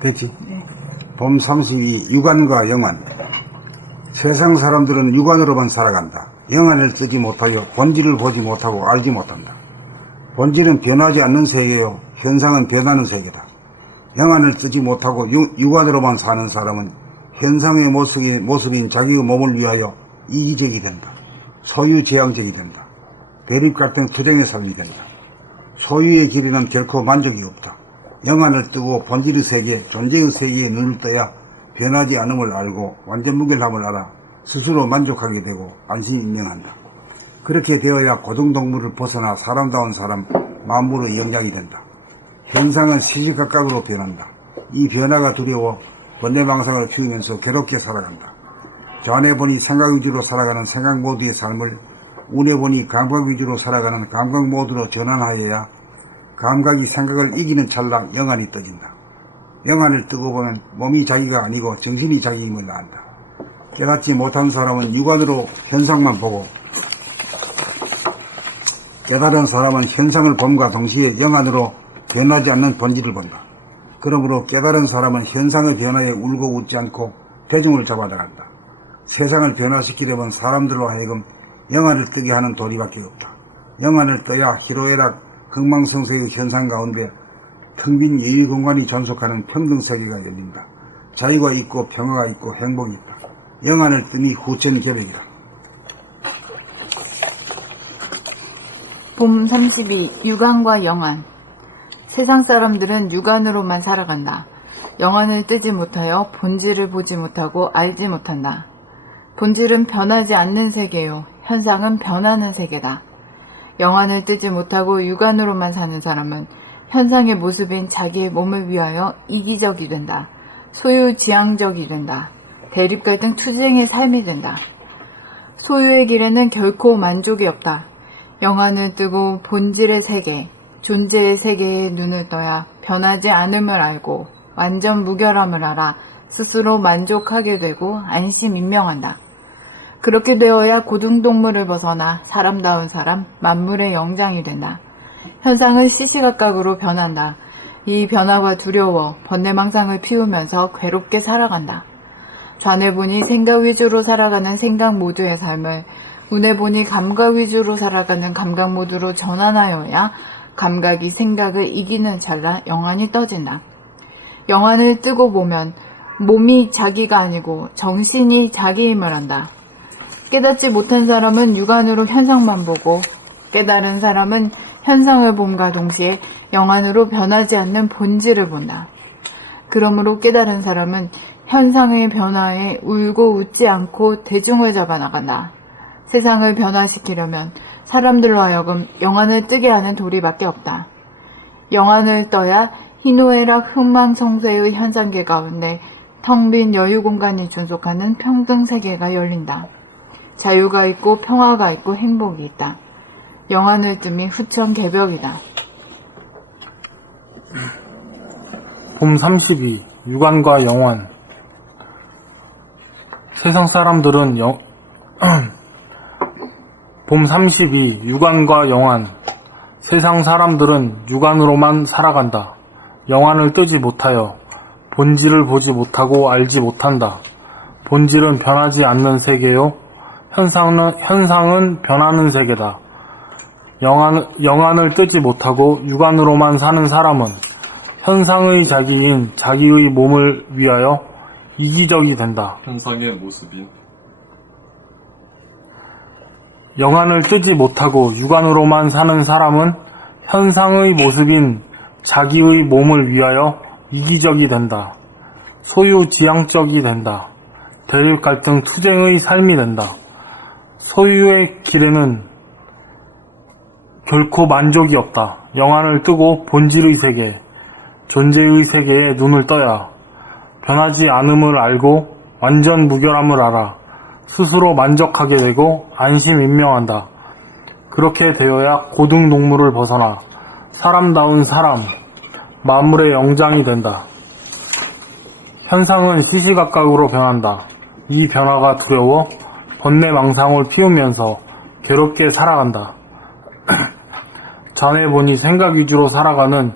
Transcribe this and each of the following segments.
됐지? 네. 봄 32 유관과 영안. 세상 사람들은 유관으로만 살아간다. 영안을 뜨지 못하여 본질을 보지 못하고 알지 못한다. 본질은 변하지 않는 세계요, 현상은 변하는 세계다. 영안을 뜨지 못하고 유관으로만 사는 사람은 현상의 모습인 자기의 몸을 위하여 이기적이 된다. 소유지향적이 된다. 대립갈등 투쟁의 삶이 된다. 소유의 길이는 결코 만족이 없다. 영안을 뜨고 본질의 세계, 존재의 세계에 눈을 떠야 변하지 않음을 알고 완전 무결함을 알아 스스로 만족하게 되고 안심인명한다. 그렇게 되어야 고등동물을 벗어나 사람다운 사람, 만물의 영장이 된다. 현상은 시시각각으로 변한다. 이 변화가 두려워 번뇌망상을 피우면서 괴롭게 살아간다. 좌뇌 보니 생각 위주로 살아가는 생각 모드의 삶을 우뇌 보니 감각 위주로 살아가는 감각 모드로 전환하여야 감각이 생각을 이기는 찰나 영안이 떠진다. 영안을 뜨고 보면 몸이 자기가 아니고 정신이 자기임을 안다. 깨닫지 못한 사람은 육안으로 현상만 보고 깨달은 사람은 현상을 봄과 동시에 영안으로 변하지 않는 본질을 본다. 그러므로 깨달은 사람은 현상의 변화에 울고 웃지 않고 대중을 잡아나간다. 세상을 변화시키려면 사람들로 하여금 영안을 뜨게 하는 도리밖에 없다. 영안을 떠야 희로애락 흥망성쇠의 현상 가운데 텅 빈 예의 공간이 존속하는 평등세계가 열린다. 자유가 있고 평화가 있고 행복이 있다. 영안을 뜸이 후천개벽이다. 봄 32 유관과 영안. 세상 사람들은 유관으로만 살아간다. 영안을 뜨지 못하여 본질을 보지 못하고 알지 못한다. 본질은 변하지 않는 세계요, 현상은 변하는 세계다. 영안을 뜨지 못하고 유관으로만 사는 사람은 현상의 모습인 자기의 몸을 위하여 이기적이 된다. 소유지향적이 된다. 대립갈등 투쟁의 삶이 된다. 소유의 길에는 결코 만족이 없다. 영안을 뜨고 본질의 세계, 존재의 세계에 눈을 떠야 변하지 않음을 알고 완전 무결함을 알아 스스로 만족하게 되고 안심인명한다. 그렇게 되어야 고등동물을 벗어나 사람다운 사람, 만물의 영장이 된다. 현상은 시시각각으로 변한다. 이 변화가 두려워 번뇌망상을 피우면서 괴롭게 살아간다. 좌뇌 보니 생각 위주로 살아가는 생각 모두의 삶을 우뇌 보니 감각 위주로 살아가는 감각 모두로 전환하여야 감각이 생각을 이기는 찰나 영안이 떠진다. 영안을 뜨고 보면 몸이 자기가 아니고 정신이 자기임을 안다. 깨닫지 못한 사람은 육안으로 현상만 보고 깨달은 사람은 현상을 봄과 동시에 영안으로 변하지 않는 본질을 본다. 그러므로 깨달은 사람은 현상의 변화에 울고 웃지 않고 대중을 잡아나간다. 세상을 변화시키려면 사람들로 하여금 영안을 뜨게 하는 도리밖에 없다. 영안을 떠야 희노애락 흥망성쇠의 현상계 가운데 텅 빈 여유 공간이 존속하는 평등세계가 열린다. 자유가 있고 평화가 있고 행복이 있다. 영안을 뜸이 후천개벽이다. 봄 32 유관과 영안. 세상 사람들은 봄 32 유관과 영안. 세상 사람들은 유관으로만 살아간다. 영안을 뜨지 못하여 본질을 보지 못하고 알지 못한다. 본질은 변하지 않는 세계요, 현상은 변하는 세계다. 영안을 뜨지 못하고 육안으로만 사는 사람은 현상의 자기인 자기의 몸을 위하여 이기적이 된다. 현상의 모습인 영안을 뜨지 못하고 육안으로만 사는 사람은 현상의 모습인 자기의 몸을 위하여 이기적이 된다. 소유지향적이 된다. 대립갈등 투쟁의 삶이 된다. 소유의 길에는 결코 만족이 없다. 영안을 뜨고 본질의 세계, 존재의 세계에 눈을 떠야 변하지 않음을 알고 완전 무결함을 알아 스스로 만족하게 되고 안심인명한다. 그렇게 되어야 고등동물을 벗어나 사람다운 사람, 만물의 영장이 된다. 현상은 시시각각으로 변한다. 이 변화가 두려워 번뇌망상을 피우면서 괴롭게 살아간다. 전에 보니 생각 위주로 살아가는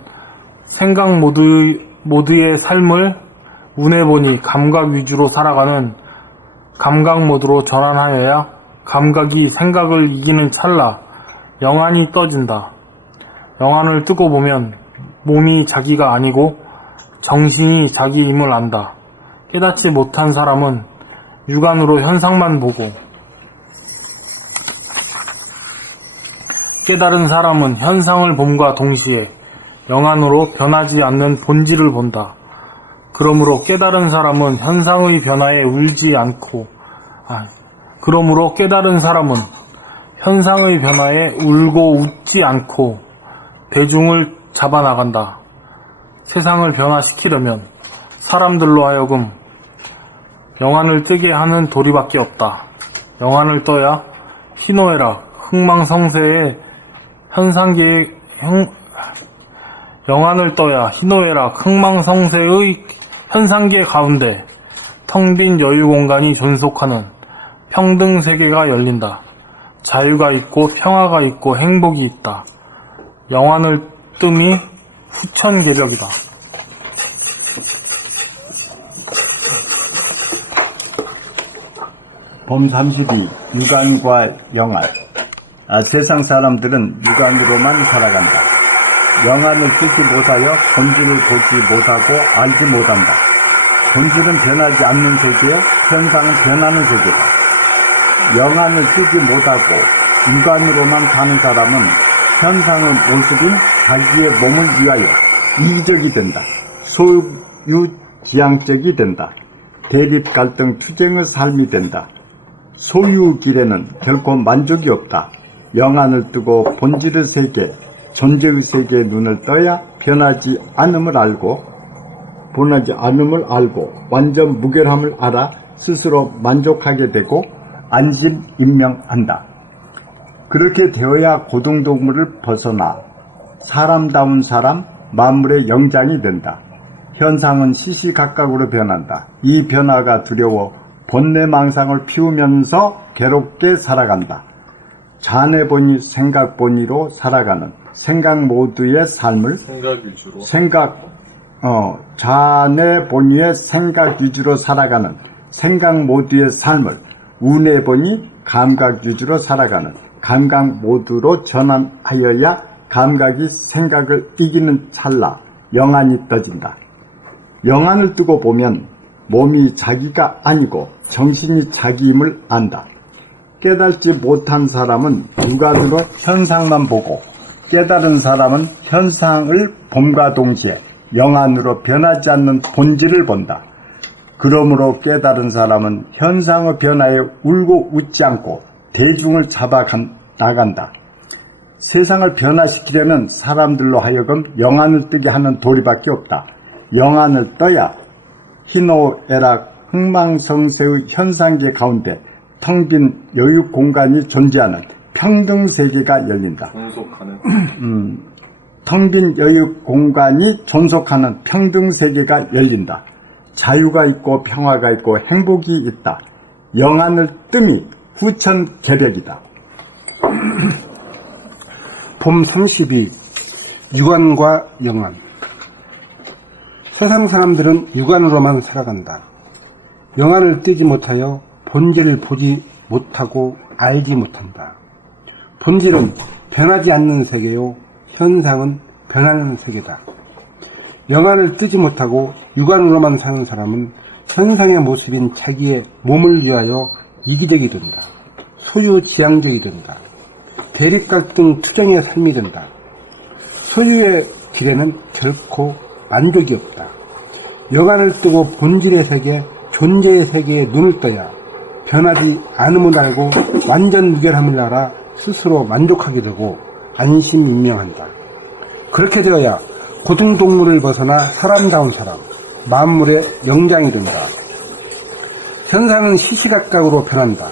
생각 모드의 모두의 삶을 운에 보니 감각 위주로 살아가는 감각 모드로 전환하여야 감각이 생각을 이기는 찰나 영안이 떠진다. 영안을 뜨고 보면 몸이 자기가 아니고 정신이 자기임을 안다. 깨닫지 못한 사람은 육안으로 현상만 보고, 깨달은 사람은 현상을 봄과 동시에 영안으로 변하지 않는 본질을 본다. 그러므로 깨달은 사람은 현상의 변화에 울지 않고, 그러므로 깨달은 사람은 현상의 변화에 울고 웃지 않고 대중을 잡아나간다. 세상을 변화시키려면 사람들로 하여금 영안을 뜨게 하는 도리밖에 없다. 영안을 떠야 희노애락, 흥망성쇠의 영안을 떠야 희노애락, 흥망성쇠의 현상계 가운데 텅 빈 여유 공간이 존속하는 평등 세계가 열린다. 자유가 있고 평화가 있고 행복이 있다. 영안을 뜸이 후천개벽이다. 봄 32. 육안과 영안. 세상 사람들은 육안으로만 살아간다. 영안을 뜨지 못하여 본질을 보지 못하고 알지 못한다. 본질은 변하지 않는 세계요, 현상은 변하는 세계다. 영안을 뜨지 못하고 육안으로만 사는 사람은 현상의 모습인 자기의 몸을 위하여 이기적이 된다. 소유지향적이 된다. 대립 갈등 투쟁의 삶이 된다. 소유길에는 결코 만족이 없다. 영안을 뜨고 본질의 세계, 존재의 세계에 눈을 떠야 변하지 않음을 알고 완전 무결함을 알아 스스로 만족하게 되고 안심임명한다. 그렇게 되어야 고등동물을 벗어나 사람다운 사람, 만물의 영장이 된다. 현상은 시시각각으로 변한다. 이 변화가 두려워 번뇌망상을 피우면서 괴롭게 살아간다. 자뇌본의 생각본의로 살아가는 생각 모두의 삶을 자뇌본의의 생각 위주로 살아가는 생각 모두의 삶을 우뇌본의 감각 위주로 살아가는 감각 모두로 전환하여야 감각이 생각을 이기는 찰나 영안이 떠진다. 영안을 뜨고 보면 몸이 자기가 아니고 정신이 자기임을 안다. 깨달지 못한 사람은 육안으로 현상만 보고 깨달은 사람은 현상을 봄과 동시에 영안으로 변하지 않는 본질을 본다. 그러므로 깨달은 사람은 현상의 변화에 울고 웃지 않고 대중을 잡아 나간다. 세상을 변화시키려면 사람들로 하여금 영안을 뜨게 하는 도리밖에 없다. 영안을 떠야 희노애락 흥망성쇠의 현상계 가운데 텅 빈 여유 공간이 존재하는 평등 세계가 열린다. 텅 빈 여유 공간이 존속하는 평등 세계가 열린다. 자유가 있고 평화가 있고 행복이 있다. 영안을 뜸이 후천개벽이다. 봄 32. 육안과 영안. 세상 사람들은 육안으로만 살아간다. 영안을 뜨지 못하여 본질을 보지 못하고 알지 못한다. 본질은 변하지 않는 세계요, 현상은 변하는 세계다. 영안을 뜨지 못하고 육안으로만 사는 사람은 현상의 모습인 자기의 몸을 위하여 이기적이 된다. 소유지향적이 된다. 대립갈등 투쟁의 삶이 된다. 소유의 길에는 결코 만족이 없다. 영안을 뜨고 본질의 세계, 존재의 세계에 눈을 떠야 변하지 않음을 알고 완전 무결함을 알아 스스로 만족하게 되고 안심임명한다. 그렇게 되어야 고등동물을 벗어나 사람다운 사람, 만물의 영장이 된다. 현상은 시시각각으로 변한다.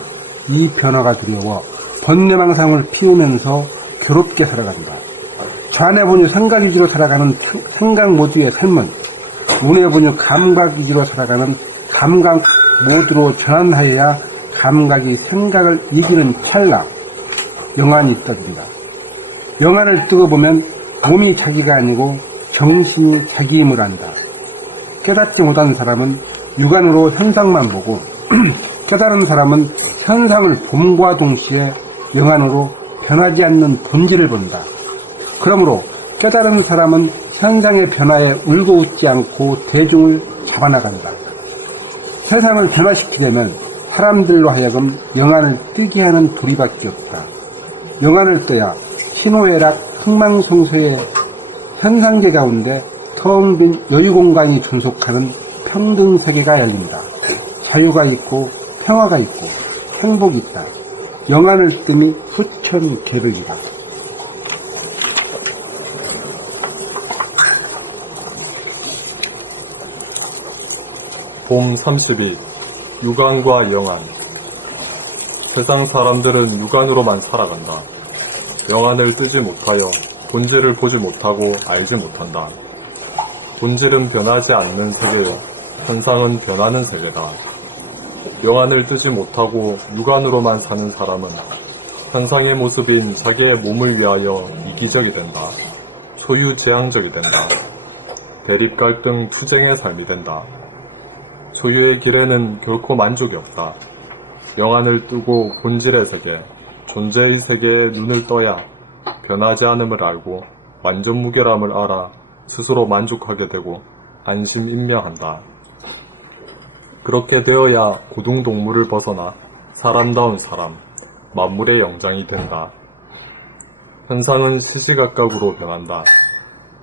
이 변화가 두려워 번뇌망상을 피우면서 괴롭게 살아간다. 좌뇌본유 생각 위주로 살아가는 생각 모두의 삶은 우뇌본유 감각 위주로 살아가는 감각 모두로 전환하여야 감각이 생각을 이기는 찰나 영안이 떠진다. 영안을 뜨고 보면 몸이 자기가 아니고 정신이 자기임을 안다. 깨닫지 못한 사람은 육안으로 현상만 보고 깨달은 사람은 현상을 봄과 동시에 영안으로 변하지 않는 본질을 본다. 그러므로 깨달은 사람은 현상의 변화에 울고 웃지 않고 대중을 잡아나간다. 세상을 변화시키려면 사람들로 하여금 영안을 뜨게 하는 도리밖에 없다. 영안을 떠야 희노애락 흥망성쇠의 현상계 가운데 텅 빈 여유공간이 존속하는 평등세계가 열린다. 자유가 있고 평화가 있고 행복이 있다. 영안을 뜸이 후천개벽이다. 봄 32. 육안과 영안. 세상 사람들은 육안으로만 살아간다. 영안을 뜨지 못하여 본질을 보지 못하고 알지 못한다. 본질은 변하지 않는 세계요, 현상은 변하는 세계다. 영안을 뜨지 못하고 육안으로만 사는 사람은 현상의 모습인 자기의 몸을 위하여 이기적이 된다. 소유지향적이 된다. 대립 갈등 투쟁의 삶이 된다. 소유의 길에는 결코 만족이 없다. 영안을 뜨고 본질의 세계, 존재의 세계에 눈을 떠야 변하지 않음을 알고 완전무결함을 알아 스스로 만족하게 되고 안심인명한다. 그렇게 되어야 고등동물을 벗어나 사람다운 사람, 만물의 영장이 된다. 현상은 시시각각으로 변한다.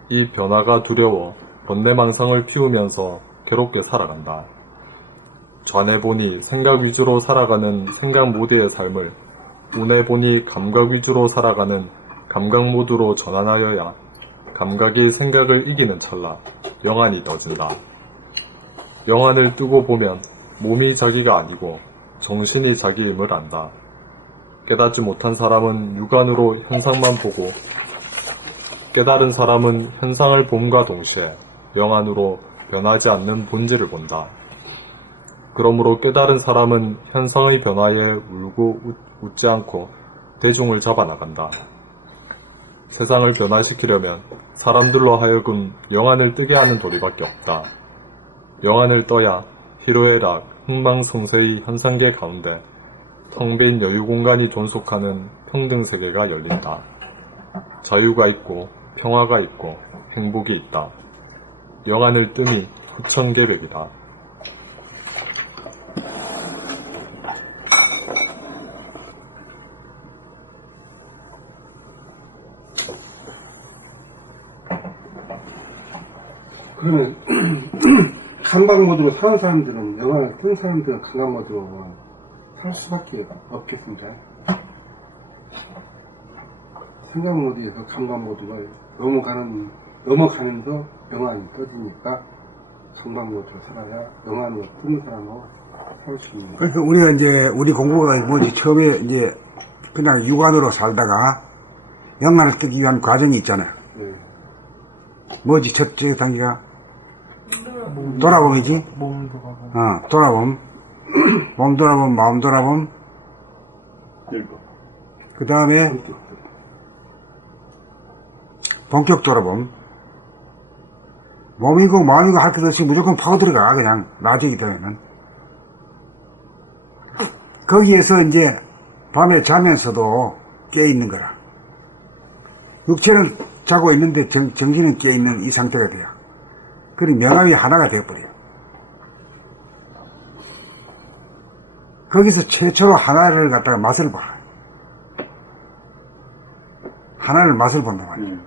이 변화가 두려워 번뇌망상을 피우면서 괴롭게 살아간다. 좌뇌보니 생각 위주로 살아가는 생각 모드의 삶을 우뇌보니 감각 위주로 살아가는 감각 모드로 전환하여야 감각이 생각을 이기는 찰나 영안이 떠진다. 영안을 뜨고 보면 몸이 자기가 아니고 정신이 자기임을 안다. 깨닫지 못한 사람은 육안으로 현상만 보고 깨달은 사람은 현상을 봄과 동시에 영안으로 변하지 않는 본질을 본다. 그러므로 깨달은 사람은 현상의 변화에 울고 웃지 않고 대중을 잡아나간다. 세상을 변화시키려면 사람들로 하여금 영안을 뜨게 하는 도리밖에 없다. 영안을 떠야 희로애락, 흥망성쇠의 현상계 가운데 텅 빈 여유공간이 존속하는 평등세계가 열린다. 자유가 있고 평화가 있고 행복이 있다. 영안을 뜸이 후천개벽이다. 그러면 감각 모드로 사는 사람들은 영화를 뜬 사람들은 감각 모드로 살 수밖에 없겠습니다. 생각 모드에서 감각 모드가 넘어가면서 영안이 떠지니까 감각 모드로 살아야 영안으로 뜨는 사람하고 살 수 있는 거예요. 그러니까 우리가 이제 우리 공부가 뭐지 처음에 이제 그냥 육안으로 살다가 영안을 뜨기 위한 과정이 있잖아요. 네. 뭐지 첫째 단계가 돌아봄이지. 몸도 가고. 돌아봄. 몸 돌아봄, 마음 돌아봄. 그 다음에 본격 돌아봄. 몸이고 마음이고 할 것 없이 무조건 파고 들어가 그냥 나중에 되면은. 거기에서 이제 밤에 자면서도 깨어있는 거라. 육체는 자고 있는데 정신은 깨어있는 이 상태가 돼요. 그리고 명암이 하나가 되어버려요. 거기서 최초로 하나를 갖다가 맛을 봐. 하나를 맛을 본단 말이에요.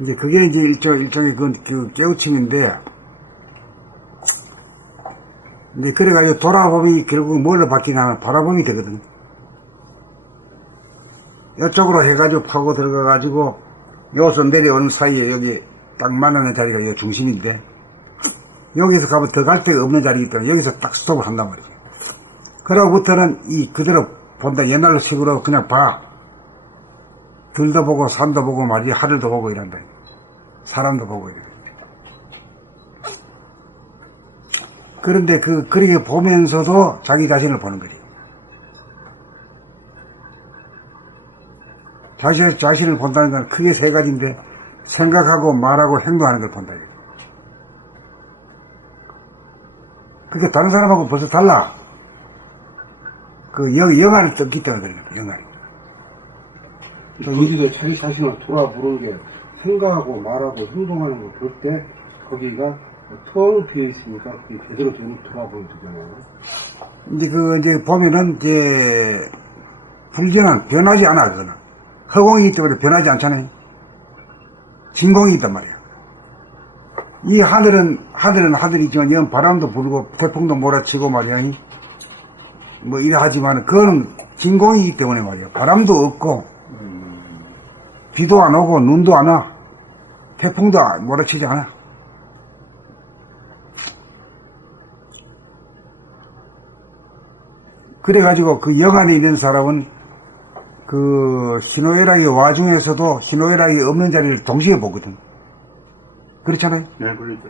이제 그게 이제 일종의 그 깨우침인데, 이제 그래가지고 돌아봄이 결국 뭘로 바뀌냐면 바라봄이 되거든. 이쪽으로 해가지고 파고 들어가가지고 여기서 내려오는 사이에 여기 딱 만나는 자리가 여기 중심인데, 여기서 가면 더 갈 데가 없는 자리이기 때문에 여기서 딱 스톱을 한단 말이죠. 그러고부터는 그대로 본다. 옛날로 식으로 그냥 봐. 들도 보고 산도 보고 말이야. 하늘도 보고 이런다. 사람도 보고 이런다. 그런데 그렇게 보면서도 자기 자신을 보는 거지. 자신을 본다는 건 크게 세 가지인데, 생각하고 말하고 행동하는 걸 본다. 그게 다른 사람하고 벌써 달라. 그 영안을 떴기 때문에 그래, 영안. 어디서 자기 자신을 돌아보는 게 생각하고 말하고 행동하는 거 그럴 때 거기가 텅 비어 있으니까 그게 제대로 돌아보는 거잖아요. 이제 보면은 불전한 변하지 않아 그거는. 허공이기 때문에 변하지 않잖아요. 진공이 있단 말이야. 이 하늘은 하늘이지만 영 바람도 불고 태풍도 몰아치고 말이야. 뭐 이래 하지만 그거는 진공이기 때문에 말이야. 바람도 없고 비도 안 오고 눈도 안 와. 태풍도 몰아치지 않아. 그래가지고 그 영안에 있는 사람은 그 신호애락의 와중에서도 신호애락이 없는 자리를 동시에 보거든. 그렇잖아요. 네, 그렇죠.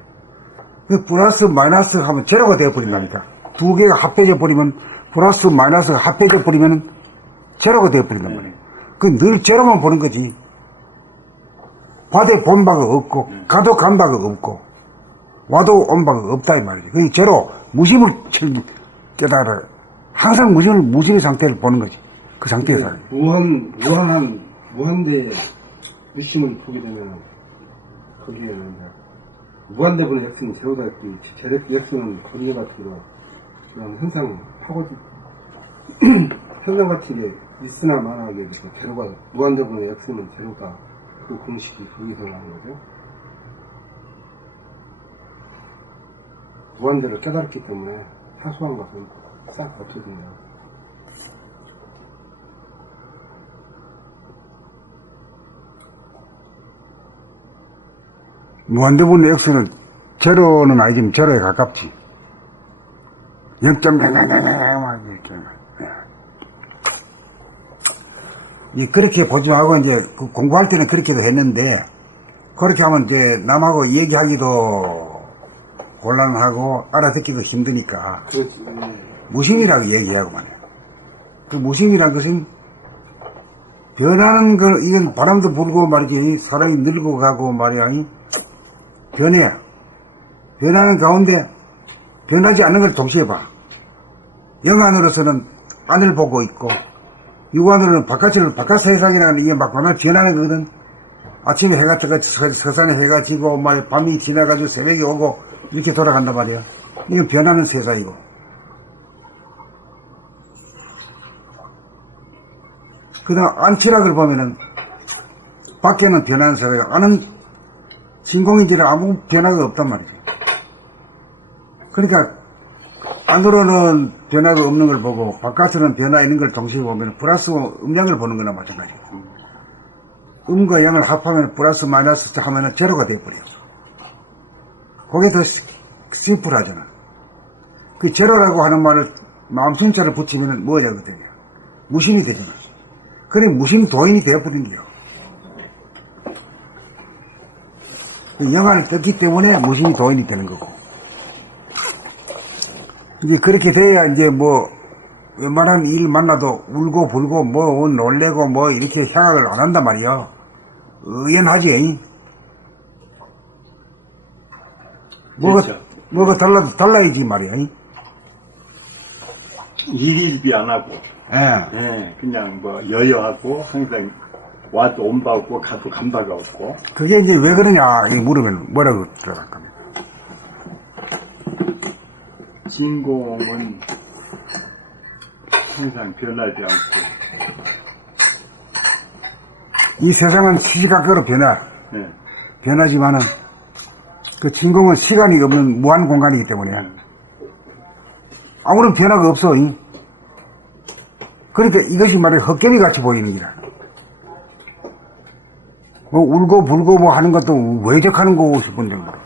그 플러스 마이너스 하면 제로가 되어버린다니까. 두 개가 합해져 버리면 플러스 마이너스가 합해져 버리면 제로가 되어버린단 말이에요. 그 늘 제로만 보는 거지. 바다에 본 바가 없고 가도 간 바가 없고 와도 온 바가 없다 이 말이지. 그 제로 무심을 깨달아. 항상 무심의 상태를 보는 거지. 그 상태에서. 무한대의 무심을 보게 되면 거기에는 이제 무한대분의 X는 제로다 했고 제렉 X는 거리 같은 거 그냥 현상 파고지 현상 같은 게 있으나 마나하게 제로가 무한대분의 X는 제로다 그 공식이 거기서 나오는 거죠. 무한대를 깨달았기 때문에 사소한 것은 싹 없어진다. 무한대분의 X는 제로는 아니지만 제로에 가깝지. 0.막 이렇게. 그렇게 보지 말고 이제 공부할 때는 그렇게도 했는데 그렇게 하면 이제 남하고 얘기하기도 곤란하고 알아듣기도 힘드니까 그렇지. 무심이라고 얘기하고 말이야. 그 무심이라는 것은 변하는 걸 이건 바람도 불고 말이지 사람이 늙고 가고 말이야. 변해. 변하는 가운데 변하지 않는 걸 동시에 봐. 영안으로서는 안을 보고 있고 육안으로는 바깥 세상이라는 이게 막 변하는 거거든. 아침에 해가 떠가 서산에 해가 지고 말 밤이 지나가지고 새벽이 오고 이렇게 돌아간단 말이야. 이건 변하는 세상이고. 그다음 안치락을 보면은 밖에는 변하는 세상이고 안은 진공인지라 아무 변화가 없단 말이죠. 그러니까 안으로는 변화가 없는 걸 보고 바깥으로는 변화 있는 걸 동시에 보면 플러스 음량을 보는 거나 마찬가지고 음과 양을 합하면 플러스 마이너스 하면 제로가 되어버려요. 그게 더 심플하잖아. 그 제로라고 하는 말을 마음심자를 붙이면 뭐냐거든요. 무심이 되잖아. 그래 무심 도인이 되어버린대요. 그 영안을 떴기 때문에 무심이 도인이 되는 거고. 이제 그렇게 돼야 이제 뭐 웬만한 일 만나도 울고 불고 뭐 놀래고 뭐 이렇게 생각을 안 한단 말이야. 의연하지. 뭐가 달라야지 말이야. 일일비 안 하고, 예. 그냥 뭐 여여하고 항상 와도 온 바 없고 가도 간 바가 없고. 그게 이제 왜 그러냐 이 물으면 뭐라고 들어갈 겁니다. 진공은 항상 변하지 않고. 이 세상은 시시각각으로 변하지만은 그 진공은 시간이 없는 무한 공간이기 때문에 아무런 변화가 없어. 그러니까 이것이 말이야 헛개비 같이 보이는 기라. 뭐 울고 불고 뭐 하는 것도 외적하는 거고 싶은 정도로.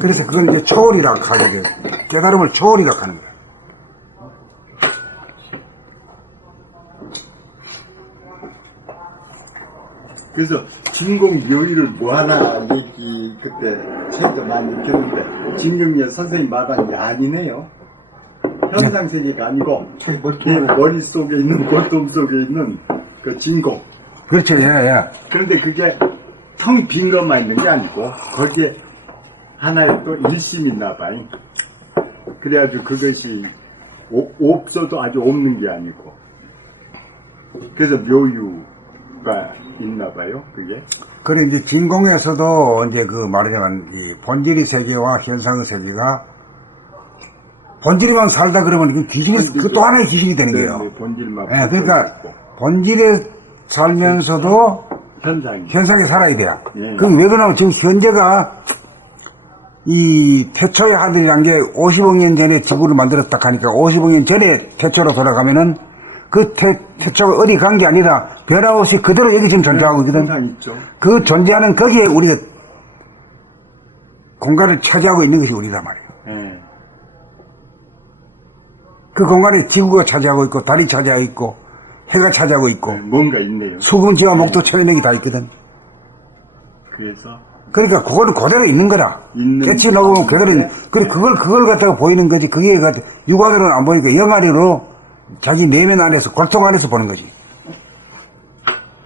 그래서 그건 이제 초월이라 하게 돼요. 깨달음을 초월이라 하는 거야. 그래서 진공 묘의를 뭐하나 얘기 그때 책도 많이 읽혔는데 진공이 선생님 말한 게 아니네요. 현상세계가 아니고 내 머릿속에 있는 골동 속에 있는 그 진공. 그렇죠. 예. 그런데 그게 텅 빈 것만 있는 게 아니고 거기에 하나의 또 일심이 있나 봐요. 그래가지고 그것이 없어도 아주 없는 게 아니고. 그래서 묘유가 있나 봐요, 그게. 그래, 이제 진공에서도 이제 그 말하자면 이 본질의 세계와 현상의 세계가 본질에만 살다 그러면 그 귀신이, 그또 하나의 귀신이 되는 거예요. 네, 본질만. 예, 그러니까 본질에 살면서도 현상이 살아야 돼요. 예. 그럼 왜 그러냐면 지금 현재가 이 태초의 하늘이란 게 50억 년 전에 지구를 만들었다 하니까 50억 년 전에 태초로 돌아가면은 그 태초가 어디 간 게 아니라 변함없이 그대로 여기 지금 존재하고 있거든. 현상 있죠. 그 존재하는 거기에 우리가 공간을 차지하고 있는 것이 우리란 말이에요. 예. 그 공간에 지구가 차지하고 있고 달이 차지하고 있고 해가 차지하고 있고 뭔가 있네요. 수금지와 목도 천연액이 다 있거든. 그래서 그러니까 그거는 그대로 있는 거라. 있는 깨치 넣으면 그대로 있는. 그래 그걸 갖다가 보이는 거지. 그게 육안으로는 안 보이니까 영안으로 자기 내면 안에서 골통 안에서 보는 거지.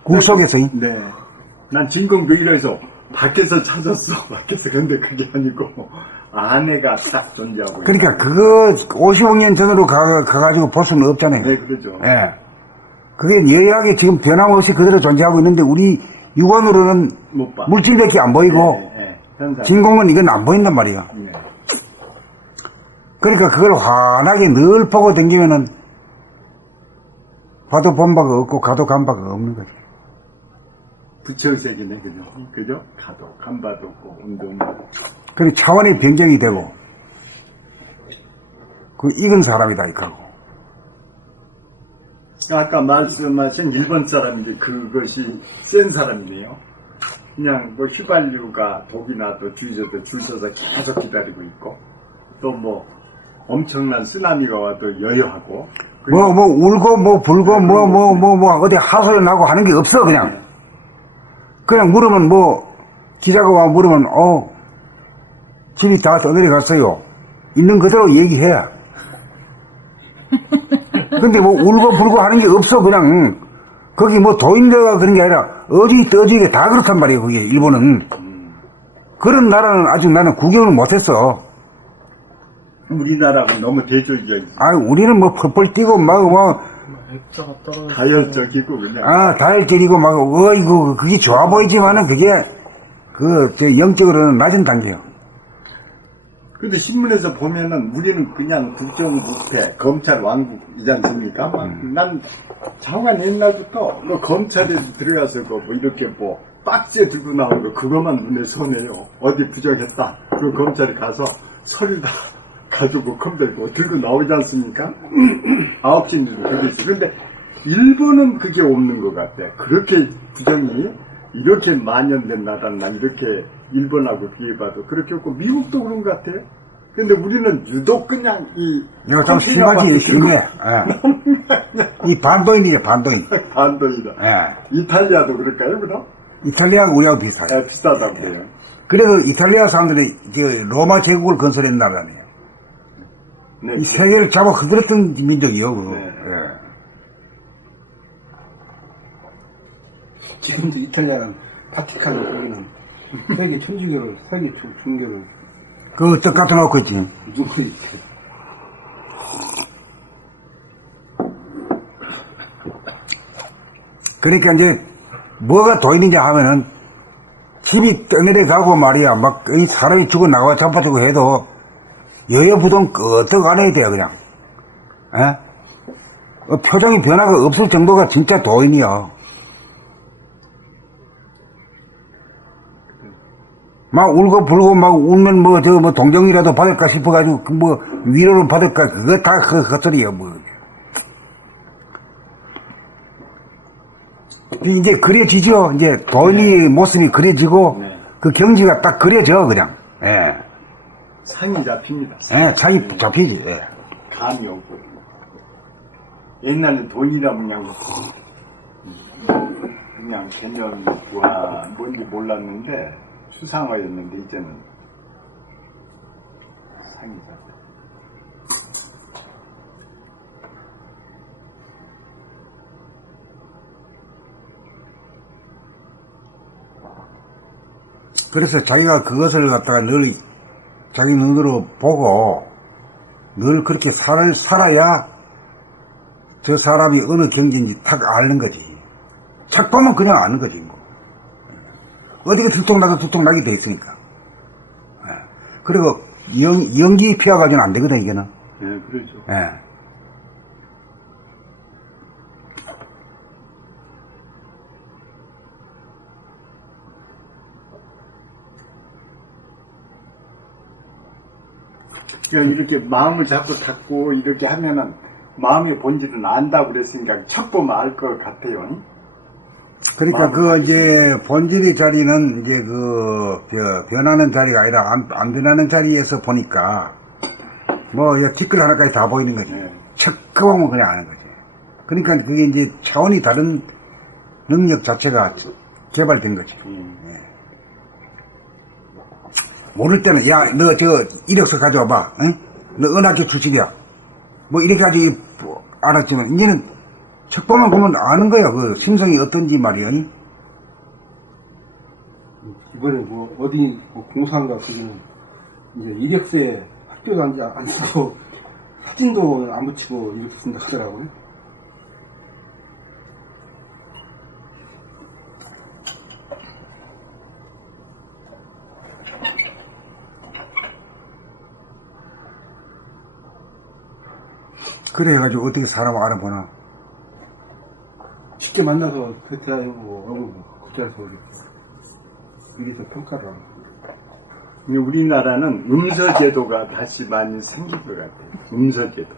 국 속에서. 네. 난 진공묘일에서 밖에서 찾았어. 밖에서. 근데 그게 아니고 안에가 딱 존재하고. 그러니까 그거 50억 년 전으로 가가지고 볼 수는 없잖아요. 네, 그러죠. 예. 그게 여하게 지금 변함없이 그대로 존재하고 있는데 우리 육안으로는 못 봐. 물질밖에 안 보이고 네, 네. 현상. 진공은 이건 안 보인단 말이야. 네. 그러니까 그걸 환하게 늘 보고 댕기면은 봐도 본 바가 없고 가도 간 바가 없는 거지. 부처의 세계네, 그죠? 그죠? 가도, 간바도 없고, 운동. 그리고 차원의 변경이 되고, 그 익은 사람이다, 이거고. 아까 말씀하신 일본 사람인데 그것이 센 사람이네요. 그냥 뭐 휘발유가 독이나 또 주의자도 줄 서서 계속 기다리고 있고, 또 뭐 엄청난 쓰나미가 와도 여여하고. 울고, 불고, 어디 하소연 나고 하는 게 없어, 그냥. 그냥 물으면 기자가 와 물으면, 집이 다 어디에 갔어요? 있는 그대로 얘기해. 근데 울고 불고 하는 게 없어, 그냥. 거기 도인대가 그런 게 아니라, 어디 다 그렇단 말이에요, 그게, 일본은. 그런 나라는 아직 나는 구경을 못했어. 우리나라가 너무 대조적이지. 우리는 펄펄 뛰고, 다혈적이고, 그냥. 다혈적이고, 이거, 그게 좋아 보이지만은, 그게, 영적으로는 낮은 단계요. 근데 신문에서 보면은 우리는 그냥 국정부패, 검찰 왕국이지 않습니까? 난 장관 옛날부터 검찰에서 들어가서 이렇게 박스에 들고 나오는 거 그것만 눈에 선해요. 어디 부정했다. 그리고 검찰에 가서 서류 다 가지고 컴들고 들고 나오지 않습니까? 9시인데도 그게 있어. 근데 일본은 그게 없는 것 같아. 그렇게 부정이 이렇게 만연된 나라는 난 이렇게 일본하고 비해봐도 그렇게 없고 미국도 그런 것 같아요. 근데 우리는 유독 그냥 이거 좀 심하지, 심해. 이 반도인이죠, 반도인. 반도이다. 이탈리아도 그럴까요, 그럼? 이탈리아가 우리하고 비슷하죠. 비슷하다고 해요. 그래도 이탈리아 사람들이 로마 제국을 건설한 나라네요. 네, 이 세계를 잡아 흔들었던 민족이요, 그거. 네. 지금도 이탈리아는 바티칸을 거기는 세계 천주교를, 세계 중교를 그거 떡 갖다 놓고 있지. 누구 있지? 그러니까 이제 뭐가 도있느냐 하면은 집이 떠내려 가고 말이야. 이 사람이 죽어 나와 잡아주고 해도 여여부동 끄떡 안 해야 돼요, 그냥. 표정이 변화가 없을 정도가 진짜 도인이야. 막 울고 불고 막 울면 동정이라도 받을까 싶어가지고 위로를 받을까 그거 다 헛소리야 이제 그려지죠. 이제 도인의 모습이 그려지고 그 경지가 딱 그려져 그냥. 상이 잡힙니다. 자기 잡히지. 감이 오고. 옛날에 돈이라면 그냥 개념과 뭔지 몰랐는데 수상어였는데 이제는 상이 잡혀. 그래서 자기가 그것을 갖다가 늘 자기 눈으로 보고 늘 그렇게 살아야 저 사람이 어느 경지인지 탁 아는 거지. 착 보면 그냥 아는 거지. 뭐. 어디가 들통나도 들통나게 돼 있으니까. 예. 그리고 연기 피워가지고는 안 되거든, 이게는. 예, 그렇죠. 예. 그러니까 이렇게 마음을 자꾸 닫고 이렇게 하면은 마음의 본질은 안다고 그랬으니까 첫 보면 알 것 같아요. 그러니까 그 이제 본질의 자리는 이제 그 변하는 자리가 아니라 안 변하는 자리에서 보니까 뭐 티끌 하나까지 다 보이는 거지. 네. 척 보면 그냥 아는 거지. 그러니까 그게 이제 차원이 다른 능력 자체가 개발된 거지. 예. 모를 때는 야 너 저 이력서 가져와봐. 응? 너 어느 학교 출신이야. 뭐 이래가지고 알았지만 이제는 척 보면 아는 거야. 그 심성이 어떤지 말이야. 이번에 뭐 어디 뭐 공사한가 그기는 이제 이력서에 학교도 안 쓰고 사진도 안 붙이고 이렇게 쓴다 하더라고요. 그래 해가지고 어떻게 사람을 알아보나. 쉽게 만나서 그때 아니고 그때서 여기서 평가를 하고. 우리나라는 음서제도가 다시 많이 생길 것 같아요. 음서제도.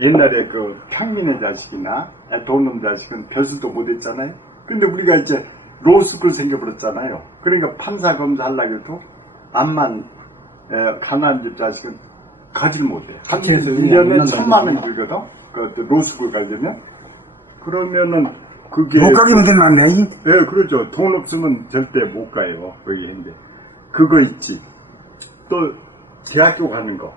옛날에 그 평민의 자식이나 돈놈 자식은 별수도 못했잖아요. 근데 우리가 이제 로스쿨 생겨버렸잖아요. 그러니까 판사 검사 하려고 해도 암만 가난한 집 자식은 가지를 못해요. 한 학교에서 1년에 안 1,000만 원 들거든. 그 로스쿨 가려면. 그러면은 그게 못 가기면 되는 예, 그렇죠. 돈 없으면 절대 못 가요. 거기 현재. 그거 있지. 또 대학교 가는 거.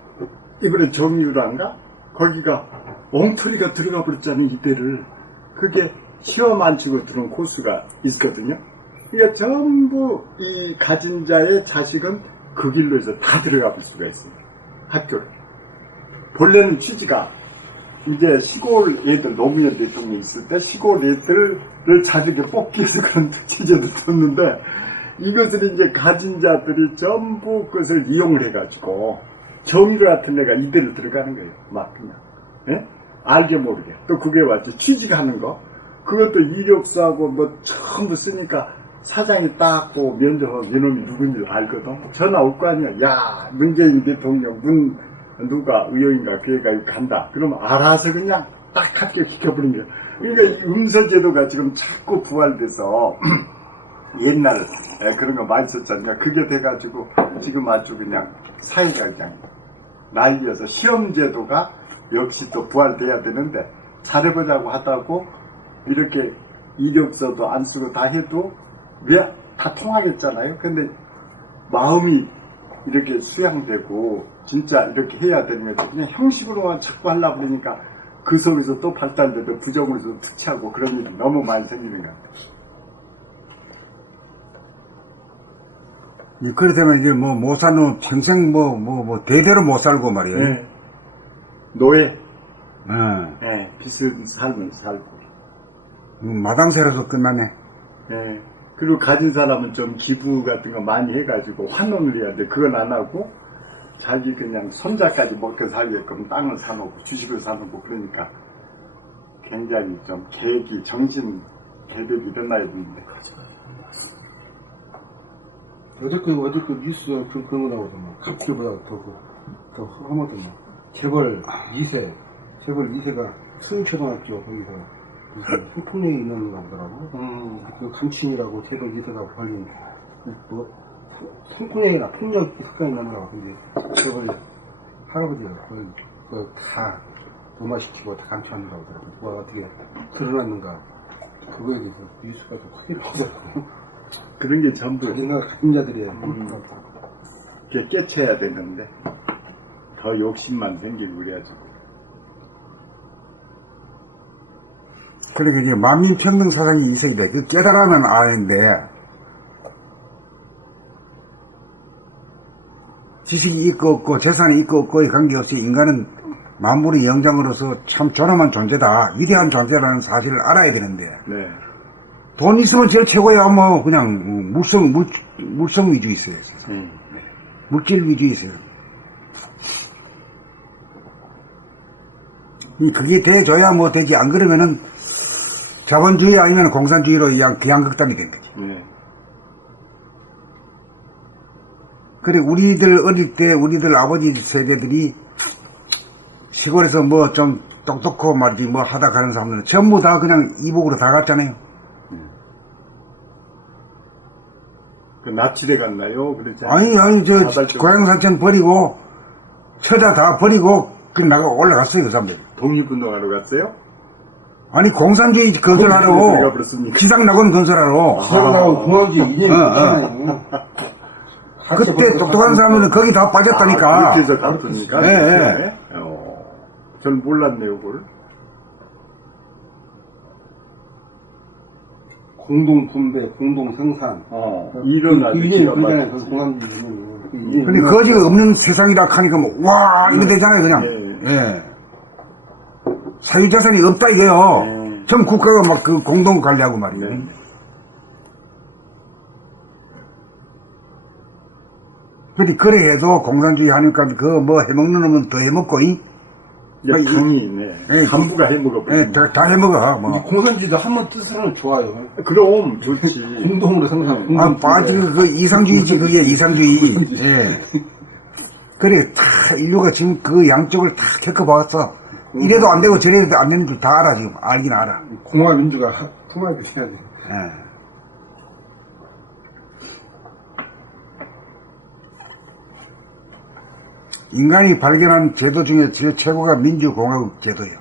이번에 정유라인가? 거기가 엉터리가 들어가 버렸잖아요. 이대를. 그게 시험 안 치고 들어온 코스가 있거든요. 그러니까 전부 이 가진 자의 자식은 그 길로 해서 다 들어가 볼 수가 있어요. 학교를. 본래는 취지가 이제 시골 애들, 노무현 대통령이 있을 때 시골 애들을 자주 이렇게 뽑기 위해서 그런 취재도 뒀는데 이것을 이제 가진 자들이 전부 그것을 이용을 해가지고 정의를 같은 애가 이대로 들어가는 거예요. 막 그냥. 예? 알게 모르게. 또 그게 왔지. 취직하는 거. 그것도 이력서하고 뭐 전부 쓰니까 사장이 따고 면접하고 이놈이 누군지 알거든. 전화 올 거 아니야. 야, 문재인 대통령 누가 의원인가 그 애가 간다. 그러면 알아서 그냥 딱 합격시켜버린 거야. 그러니까 이 음서제도가 지금 자꾸 부활돼서 옛날 그런 거 많이 썼잖아요. 그게 돼가지고 지금 아주 그냥 사회가 그냥 난리여서 시험제도가 역시 또 부활돼야 되는데 잘해보자고 하다고 이렇게 이력서도 안 쓰고 다 해도 왜 다 통하겠잖아요. 근데 마음이 이렇게 수양되고 진짜 이렇게 해야 되는 거지. 그냥 형식으로만 자꾸 하려고 그러니까 그 속에서 또 발달돼도 부정으로도 투치하고 그런 일이 너무 많이 생기는 것 같아요. 그렇다면 이제 뭐 못 사는 평생 대대로 못 살고 말이에요. 네. 노예, 네. 빚을 살면 살고. 마당새로서 끝나네. 네. 그리고 가진 사람은 좀 기부 같은 거 많이 해가지고 환원을 해야 돼. 그건 안 하고 자기 그냥 손자까지 먹고 살게끔 땅을 사놓고 주식을 사놓고 그러니까 굉장히 좀 계획이 정신 개벽이 일어나야 되는데. 어저께 뉴스에 그런 거 나오더만. 갑질보다 더 험하더만. 재벌 2세가 수능초등학교 거기서 무슨 성폭력이 있는 거 보더라고. 그 감친이라고 재벌 2세가 벌린 뭐 성폭력이나 폭력 사건이 있는 거라고. 근데 재벌 할아버지가 그걸 다 도마시키고 다 감춰한다고 하더라고. 누가 어떻게 드러났는가. 그거에 대해서 뉴스가 좀 크게 나오더라고. 그런 게 전부 자기가 가진 자들이 이렇게 깨쳐야 되는데 더 욕심만 생기고 그래가지고. 그러니까 이제 만민평등 사상이 이색이다. 그 깨달아는 아는데 지식이 있고 없고 재산이 있고 없고에 관계없이 인간은 만물의 영장으로서 참 존엄한 존재다, 위대한 존재라는 사실을 알아야 되는데 네. 돈 있으면 제일 최고야. 뭐 그냥 물성 위주에 있어요. 물질 위주에 있어요. 그게 돼줘야 뭐 되지. 안 그러면은 자본주의 아니면 공산주의로 기양극단이 된 거지. 네. 그래, 우리들 어릴 때 우리들 아버지 세대들이 시골에서 뭐 좀 똑똑하고 말이지 뭐 하다 가는 사람들은 전부 다 그냥 이북으로 다 갔잖아요. 그 납치돼 갔나요? 그렇지 아니 저 고향 산천 버리고 처자 다 버리고 그냥 나가 올라갔어요. 그 사람들. 독립운동하러 갔어요? 아니 공산주의 건설하러 지상낙원 건설하러. 시작나고 공화주의 이념이 있잖아요. 그때 똑똑한 사람들은 거기 다 빠졌다니까. 그렇게 해서 갔습니까? 예. 전 몰랐네요, 그걸. 공동 분배, 공동 생산. 이런 그 아주 이념이 기가 그러잖아요. 막히지. 그 공화주의 이념이. 근데 거지가 없는 세상이라 하니까 뭐, 와, 이거 되잖아요, 그냥. 예. 사유자산이 없다, 이거요. 전 국가가 막 그 공동 관리하고 말이에요. 네. 근데 그래 해도 공산주의 하니까 그 뭐 해먹는 놈은 더 해먹고, 이제 당이 있네. 간부가 해먹어버리네. 다 해먹어, 뭐. 공산주의도 한번 뜻으로는 좋아요. 그럼 좋지. 공동으로 생산. 아, 빠지고 그 이상주의지, 그게 이상주의. 예. 그래, 다 인류가 지금 그 양쪽을 다 겪어봤어. 이래도 안 되고 저래도 안 되는 줄 다 알아, 지금. 알긴 알아. 공화민주가 통합을 해야 돼. 예. 인간이 발견한 제도 중에 제일 최고가 민주공화국 제도예요.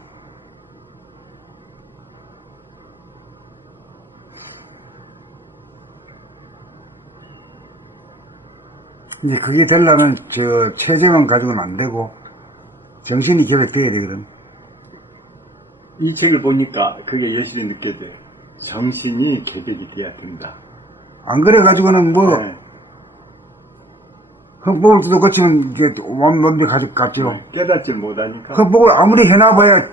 이제 그게 되려면 저 체제만 가지고는 안 되고 정신이 결백돼야 되거든. 이 책을 보니까 그게 여실히 느껴져요. 정신이 개백이 돼야 된다. 안 그래 가지고는 뭐 네. 헌법을 뜯어 고치면 이게 완벽하지 같죠. 깨닫질 못하니까. 헌법을 아무리 해놔봐야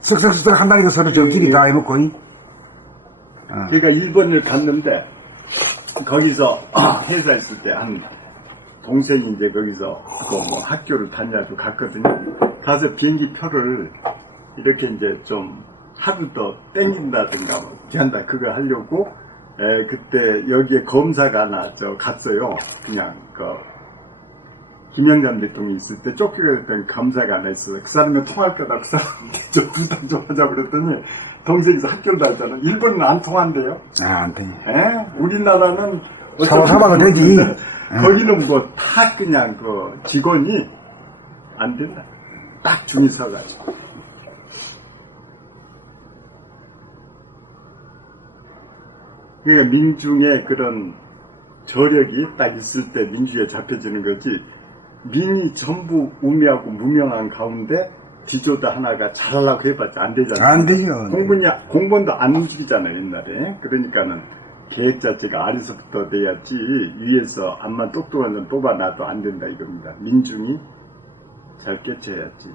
쓱쓱쓱 한다니까 서로 정신이 다 해먹고. 제가 일본을 갔는데 거기서 회사 있을 때 한 동생이 이제 거기서 뭐 학교를 다녀도 갔거든요. 가서 비행기 표를 이렇게 이제 좀 하루 더 땡긴다든가 뭐 한다 그거 하려고 그때 여기에 검사가 하나 갔어요. 그냥 그 김영삼 대통령이 있을 때 쫓겨갔던 검사가 하나 있어요. 그 사람이 통할 거다. 그 사람한테 좀 부탁 좀 하자 그랬더니 동생이서 학교를 다녔잖아. 일본은 안 통한대요. 안 돼. 우리나라는 사바가 되지. 거기는 뭐 다 그냥 그 직원이 안 된다. 딱 중이 서가지고. 그러니까 민중의 그런 저력이 딱 있을 때 민주에 잡혀지는 거지. 민이 전부 우매하고 무명한 가운데 비조도 하나가 잘하려고 해봤자 안 되잖아요. 안 되죠. 공무원도 안 움직이잖아요, 옛날에. 그러니까는 계획 자체가 아래서부터 돼야지 위에서 암만 똑똑한 놈 뽑아놔도 안 된다 이겁니다. 민중이 잘 깨쳐야지.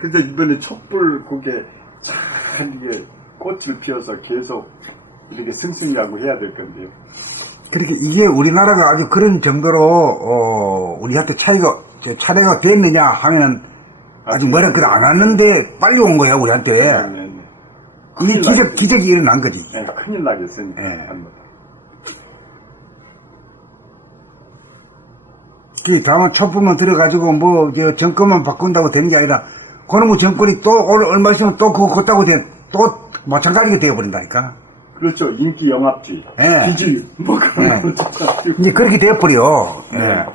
그래서 이번에 촛불 그게 잘 이게 꽃을 피워서 계속 이렇게 승승이라고 해야 될 건데요. 그렇게 이게 우리나라가 아주 그런 정도로 우리한테 차례가 됐느냐 하면은 아직 뭐랄까 안 왔는데 빨리 온 거야 우리한테. 네. 이게 기적이 일어난 거지. 네, 큰일 나겠으니까. 네. 다만 촛불만 들어가지고 뭐 정권만 바꾼다고 되는 게 아니라 그놈의 정권이 또 얼마 있으면 또 그거 걷다고 또 마찬가지가 되어버린다니까. 그렇죠. 인기 영합주의. 네. 비주의. 뭐 그런 거. 이제 그렇게 되어버려. 네.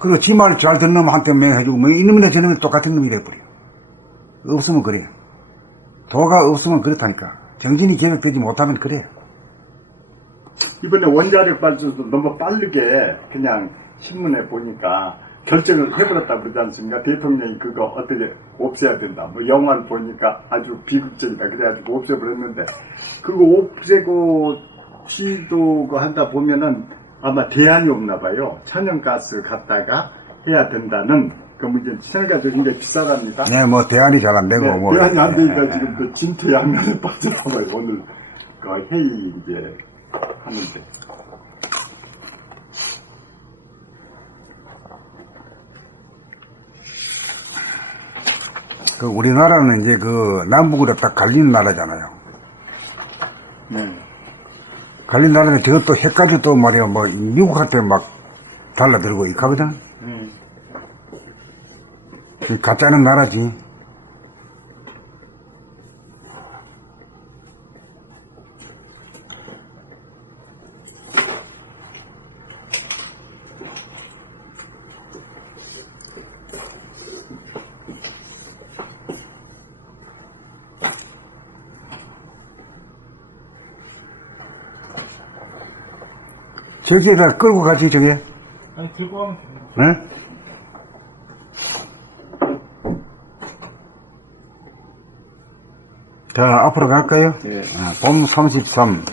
그리고 지 말 잘 듣는 놈한테 맹해주고 뭐 이놈이나 저놈이 똑같은 놈이 돼버려. 없으면 그래. 도가 없으면 그렇다니까. 정신이 개혁되지 못하면 그래. 이번에 원자력 발전소 너무 빠르게 그냥 신문에 보니까 결정을 해버렸다 그러지 않습니까? 대통령이 그거 어떻게 없애야 된다. 뭐 영화를 보니까 아주 비극적이다. 그래가지고 없애버렸는데 그거 없애고 시도가 한다 보면은 아마 대안이 없나 봐요. 천연가스를 갖다가 해야 된다는 그 문제. 천연가스 굉장히 비싸답니다. 네, 뭐 대안이 잘 안 되고 네, 뭐. 대안이 안 되니까 예, 지금 또 진퇴양난에 빠져나가요. 오늘 그 회의 이제 하는데. 그 우리나라는 이제 그 남북으로 딱 갈리는 나라잖아요. 네. 갈린 나라는 저것도 핵까지 또 말이야 뭐 미국한테 막 달라들고 있거든. 가짜는 나라지. 저기에다 끌고 가지 저게. 아니, 들고 가면 됩니다. 네? 자, 앞으로 갈까요? 예. 봄 33.